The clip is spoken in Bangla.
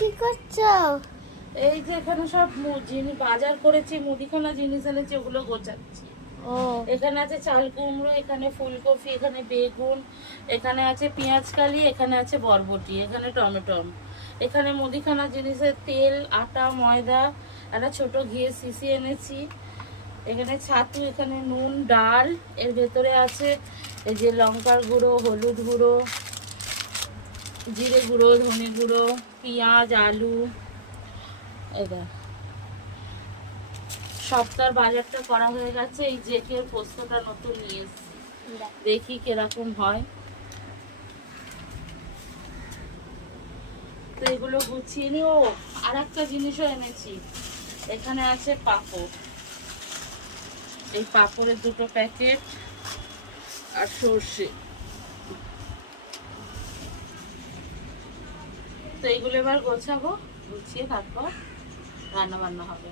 কি করছো? এই যে এখানে সব জিনিস বাজার করেছি, মুদিখানা জিনিস এনেছি, ওগুলো গোছাচ্ছি। ও এখানে আছে চাল কুমড়ো, এখানে ফুলকপি, এখানে বেগুন, এখানে আছে পেঁয়াজকালি, এখানে আছে বরবটি, এখানে টমেটো, এখানে মুদিখানা জিনিসের তেল, আটা, ময়দা, একটা ছোট ঘিয়ের শিশি এনেছি, এখানে ছাতু, এখানে নুন, ডাল, এর ভেতরে আছে এই যে লঙ্কার গুঁড়ো, হলুদ গুঁড়ো, জিরে গুঁড়ো, ধনে গুঁড়ো, পেঁয়াজ, আলু। এবার সপ্তাহের বাজারটা করা হয়ে গেছে। এই জেকের পোস্তটা নতুন নিয়ে এসেছি, দেখি কিরকম হয়। তো এগুলো গুছিয়ে নি। ও আর একটা জিনিসও এনেছি, এখানে আছে পাঁপড়, এই পাঁপড়ের 2টো প্যাকেট আর সর্ষে। তো এইগুলো এবার গোছাবো, গুছিয়ে তারপর রান্না বান্না হবে।